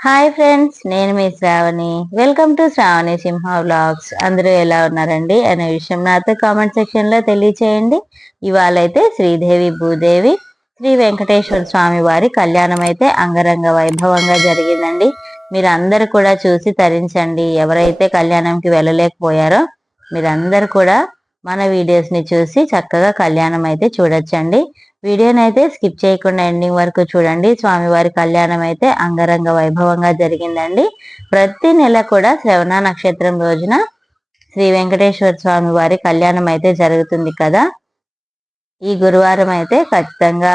Hi friends నేను మీ Sravani. Welcome to Sravani Simha vlogs అందరూ ఎలా ఉన్నారండి అనే విషయం నాతో కామెంట్ సెక్షన్లో తెలియచేయండి. ఇవాళ అయితే శ్రీదేవి భూదేవి శ్రీ వెంకటేశ్వర స్వామి వారి కళ్యాణం అయితే అంగరంగ వైభవంగా జరిగిందండి. మీరు అందరు కూడా చూసి తరించండి. ఎవరైతే కళ్యాణంకి వెళ్ళలేకపోయారో మీరందరు కూడా మన వీడియోస్ని చూసి చక్కగా కళ్యాణం అయితే చూడొచ్చండి. వీడియోని అయితే స్కిప్ చేయకుండా ఎండింగ్ వరకు చూడండి. స్వామివారి కళ్యాణం అయితే అంగరంగ వైభవంగా జరిగిందండి. ప్రతి నెల కూడా శ్రవణ నక్షత్రం రోజున శ్రీ వెంకటేశ్వర స్వామి వారి కళ్యాణం అయితే జరుగుతుంది కదా. ఈ గురువారం అయితే ఖచ్చితంగా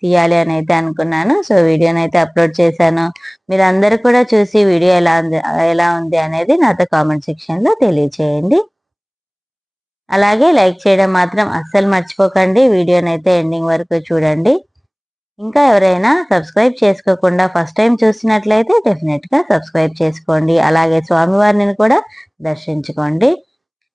తీయాలి అని అయితే అనుకున్నాను. సో వీడియోని అయితే అప్లోడ్ చేశాను. మీరు కూడా చూసి వీడియో ఎలా ఉంది ఎలా ఉంది అనేది నాతో కామెంట్ సెక్షన్లో తెలియచేయండి. అలాగే లైక్ చేయడం మాత్రం అస్సలు మర్చిపోకండి. వీడియోని అయితే ఎండింగ్ వరకు చూడండి. ఇంకా ఎవరైనా సబ్స్క్రైబ్ చేసుకోకుండా ఫస్ట్ టైం చూసినట్లయితే డెఫినెట్గా సబ్స్క్రైబ్ చేసుకోండి. అలాగే స్వామివారిని కూడా దర్శించుకోండి.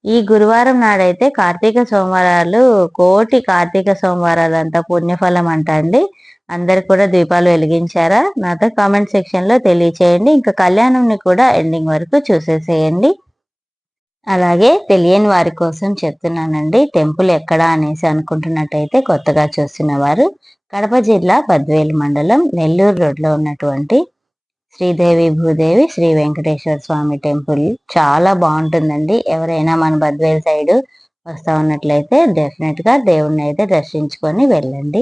ఈ గురువారం నాడైతే కార్తీక సోమవారాలు కోటి కార్తీక సోమవారాలంతా పుణ్యఫలం అంట అండి అందరు కూడా దీపాలు వెలిగించారా? నాతో కామెంట్ సెక్షన్లో తెలియచేయండి. ఇంకా కళ్యాణంని కూడా ఎండింగ్ వరకు చూసేసేయండి. అలాగే తెలియని వారి కోసం చెప్తున్నానండి. టెంపుల్ ఎక్కడ అనేసి అనుకుంటున్నట్టయితే కొత్తగా చూసిన వారు కడప జిల్లా బద్వేలు మండలం నెల్లూరు రోడ్లో ఉన్నటువంటి శ్రీదేవి భూదేవి శ్రీ వెంకటేశ్వర స్వామి టెంపుల్. చాలా బాగుంటుందండి. ఎవరైనా మన బద్వేలు సైడ్ వస్తా ఉన్నట్లయితే డెఫినెట్గా దేవుణ్ణి అయితే దర్శించుకొని వెళ్ళండి.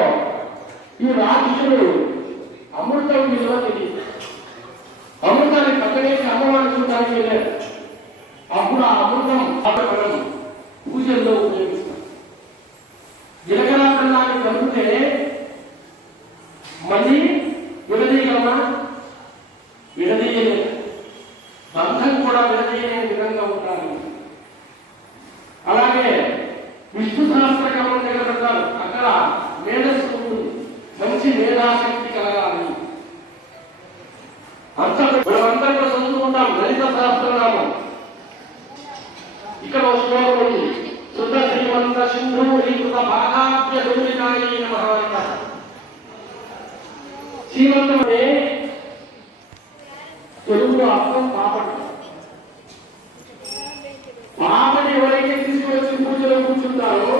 ఈ రాక్షసుడు అమృతం విలువ తెలియదు ఇక్కడ ఒక శ్లోకం ఉంది. శుద్ధ శ్రీమంత సింధూరీకృత బాధాభ్య దురితాయి నమః శ్రీమంతమే తెలుగులో అర్థం పాపడు పాప ఎవరైతే తీసుకువచ్చి పూజలో కూర్చుంటారో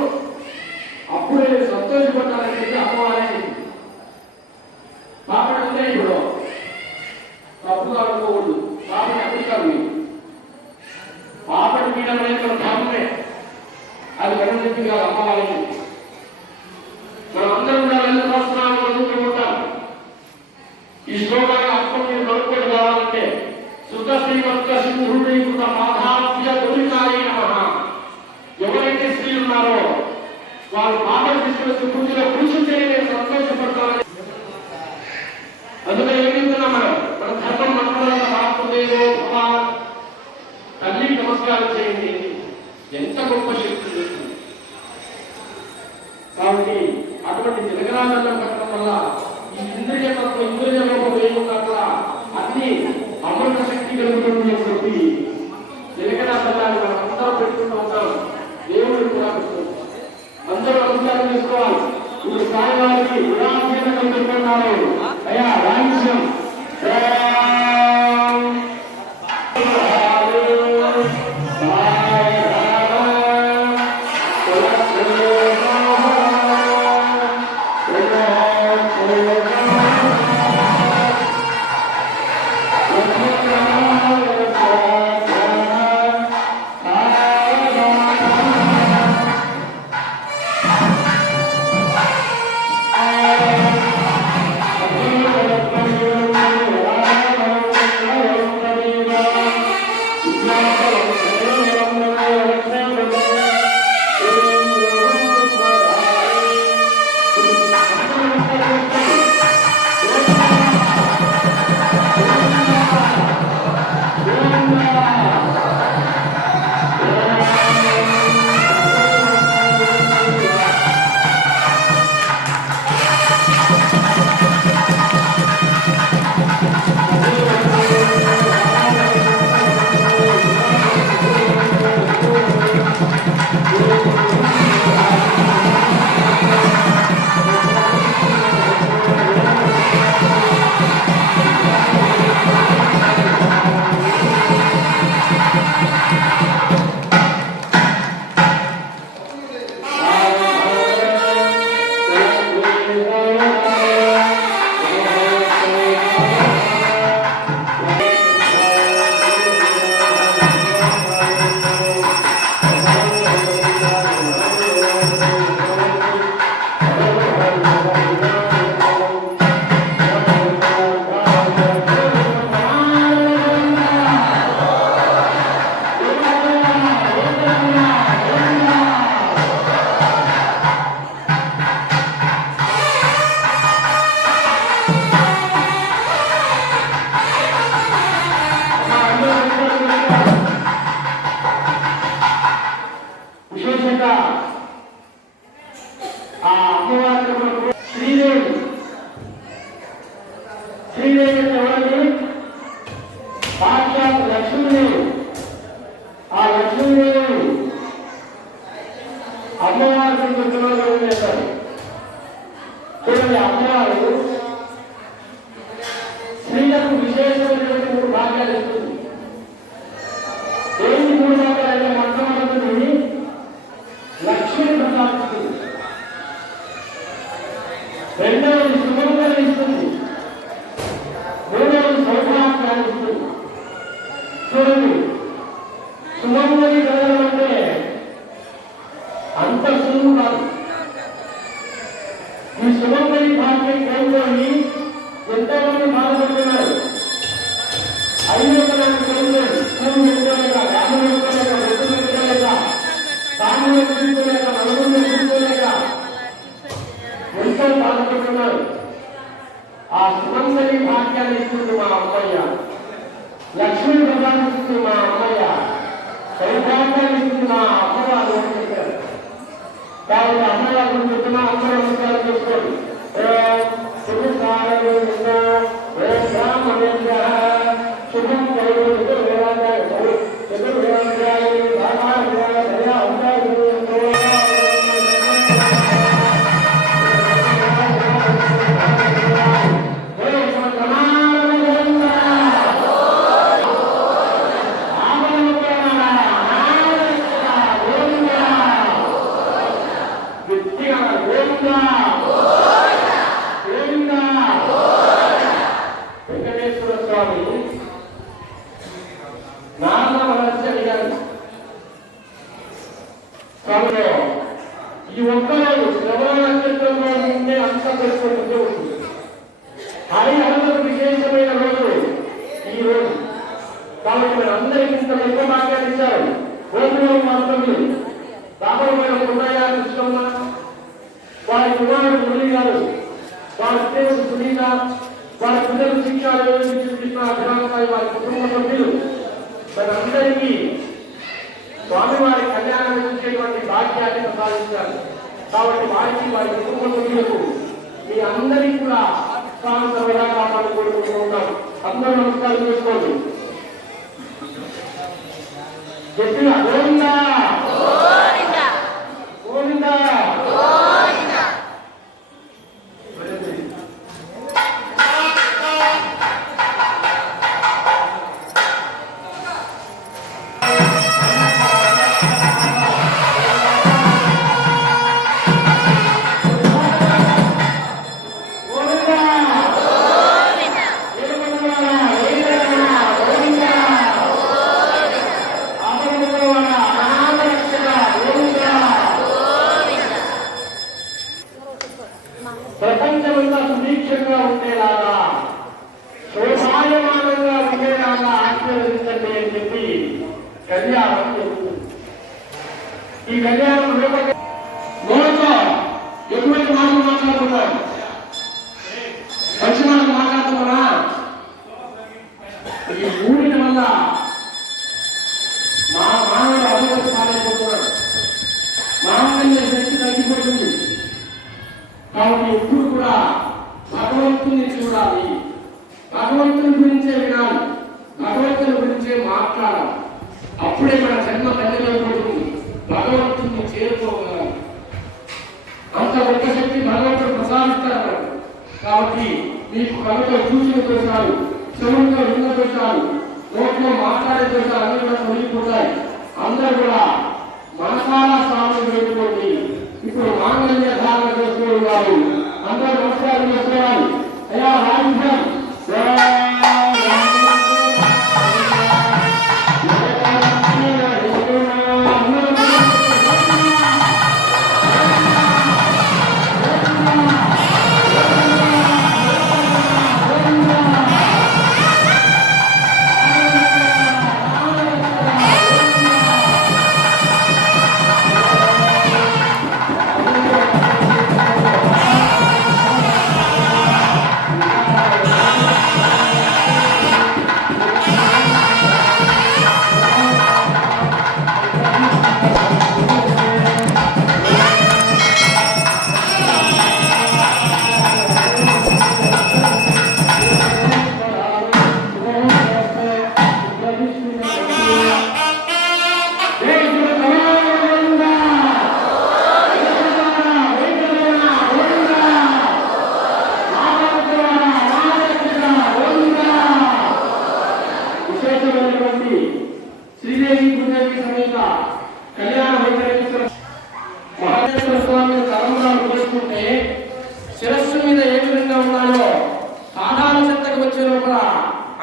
అప్పుడే సంతోషపడ్డారని చెప్పి అమ్మవారే చెప్పింది. పాపడి ఉందే ఇప్పుడు తప్పుగా అనుకోకూడదు పాపడి అప్పుడు కాదు పాపడి మీద మన పాపమే అది గమనించి కాదు అమ్మవారి మనం అందరం కూడా లలిత సహస్రనామం చదువుకుంటాం ఈ శ్లోకాన్ని అర్థం మీరు కనుక్కొని కావాలంటే శుద్ధ శ్రీమంత సింధుడీకృత మాధాభ్య దురితాయి నమ ఎవరైతే స్త్రీ ఉన్నారో వారు పాపలు తీసుకొచ్చి పూజలో కూర్చుంటే నేను సంతోషపడతానని అందుకే ఏం చెప్తున్నాం మనం మన ధర్మం మంత్రాలను మారుతుందేమో తల్లికి నమస్కారం చేయండి ఎంత గొప్ప శక్తి కాబట్టి అటువంటి జగనానందం పట్టడం వల్ల సౌభాగ్యాన్ని ఇస్తుంది అమ్మవారు అని చెప్పారు. కాబట్టి అమ్మవారి చెప్తున్నా అందరూ నమస్కారం చేసుకోండి. అందరికీ ఇంత ఎక్కువ భాగ్యాన్ని ఇచ్చారు గోపురం మాత్రమే రాబోయే పున్నయ్య కృష్ణమ్మ వారి కుమారుడు మురళి గారు వారి దేవుడు సునీత వారి పిల్లలు శిక్షణ కృష్ణ వారి కుటుంబ సభ్యులు. మరి అందరికీ స్వామివారి కళ్యాణం ఇచ్చేటువంటి భాగ్యాన్ని ప్రసాదించారు. కాబట్టి వారికి వారి కుటుంబ సభ్యులకు మీ అందరికీ కూడా స్వామి సర్వదా కాపాడుకుంటూ ఉన్నాం అందరూ నమస్కారం చేసుకోండి. చెప్పిన గోవిందా ప్రపంచమంతా సుదీక్షంగా ఉండేలాగా శోభాయమానంగా ఉండేలాగా ఆశీర్వదించండి అని చెప్పి కళ్యాణం చెబుతుంది ఈ కళ్యాణం రూపకం భగవంతుని గురించే వినాలి. భగవంతుని గురించే మాట్లాడాలి. అప్పుడే మన జన్మ ధన్యమైపోతుంది భగవంతుని చేరుకోగలం. అంత గొప్ప శక్తి భగవంతుడు ప్రసాదిస్తారు కాబట్టి మీకు కళతో చూసిన దోషాలు చెవులతో విన్న దోషాలు నోట్లో మాట్లాడే దోషాలు అన్ని కూడా తొలగిపోతాయి. అందరూ కూడా మనసారా స్వామిని వేడుకోండి. ఇప్పుడు మాంగళ్య ధారణ చేసుకోవాలి అందరూ నమస్కారం చేసుకోవాలి. అయ్యా రాజ్యం శ్రీ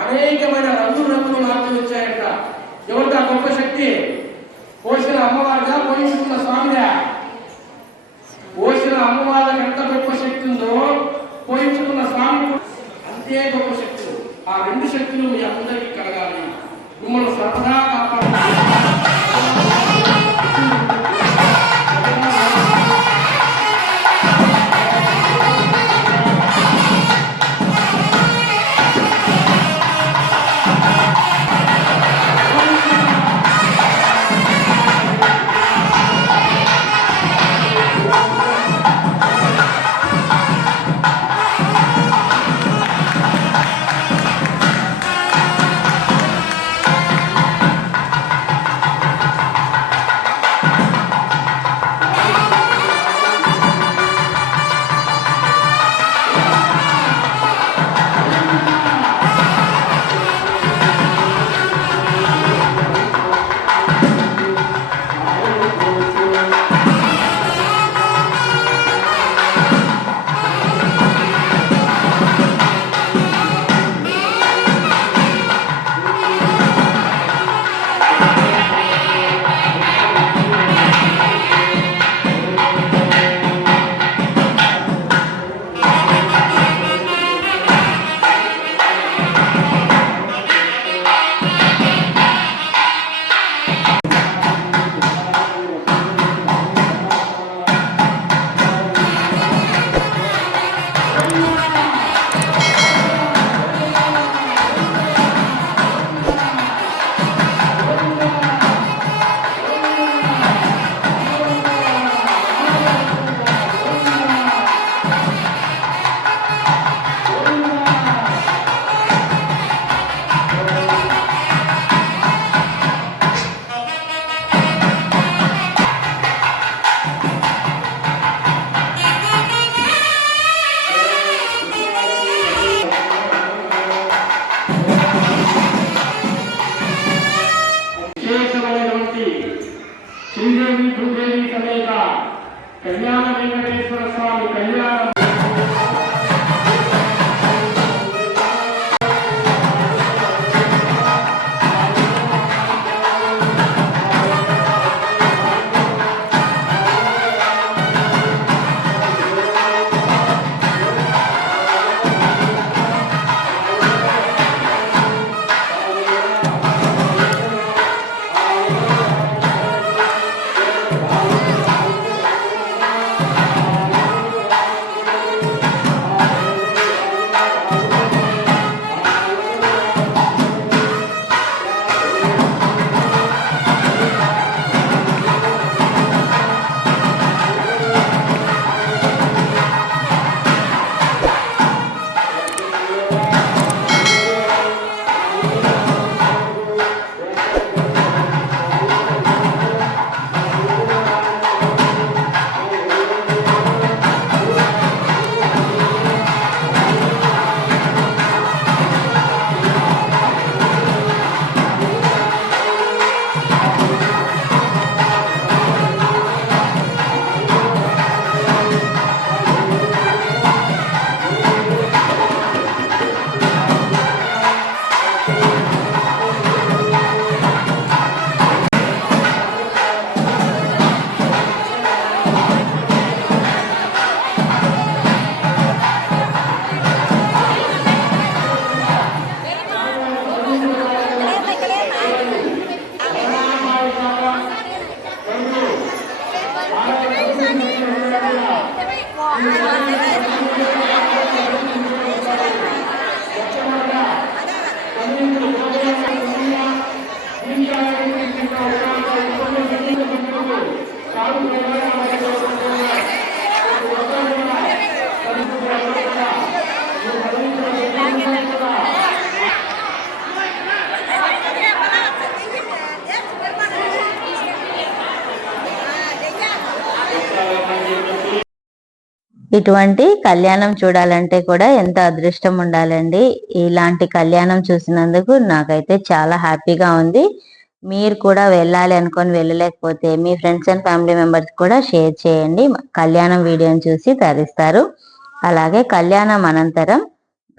অনেক ఇటువంటి కళ్యాణం చూడాలంటే కూడా ఎంత అదృష్టం ఉండాలండి? ఇలాంటి కళ్యాణం చూసినందుకు నాకైతే చాలా హ్యాపీగా ఉంది. మీరు కూడా వెళ్ళాలి అనుకొని వెళ్ళలేకపోతే మీ ఫ్రెండ్స్ అండ్ ఫ్యామిలీ మెంబర్స్ కూడా షేర్ చేయండి. కళ్యాణం వీడియోని చూసి తరిస్తారు. అలాగే కళ్యాణం అనంతరం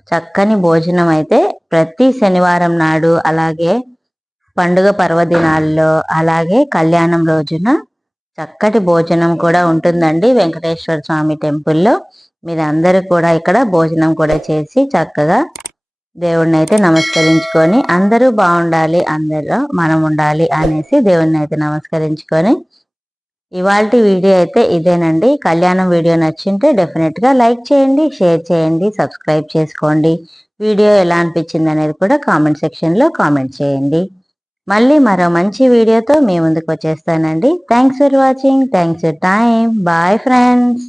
చక్కని భోజనం అయితే ప్రతి శనివారం నాడు అలాగే పండుగ పర్వదినాల్లో అలాగే కళ్యాణం రోజున చక్కటి భోజనం కూడా ఉంటుందండి వెంకటేశ్వర స్వామి టెంపుల్లో. మీరు అందరూ కూడా ఇక్కడ భోజనం కూడా చేసి చక్కగా దేవుడిని అయితే నమస్కరించుకొని అందరూ బాగుండాలి అందరూ మనం ఉండాలి అనేసి దేవుణ్ణి అయితే నమస్కరించుకొని ఇవాళ వీడియో అయితే ఇదేనండి. కళ్యాణం వీడియో నచ్చింటే డెఫినెట్గా లైక్ చేయండి షేర్ చేయండి సబ్స్క్రైబ్ చేసుకోండి. వీడియో ఎలా అనిపించింది అనేది కూడా కామెంట్ సెక్షన్లో కామెంట్ చేయండి. మళ్ళీ మరో మంచి వీడియోతో మీ ముందుకు వచ్చేస్తానండి. Thanks for watching thanks for time bye friends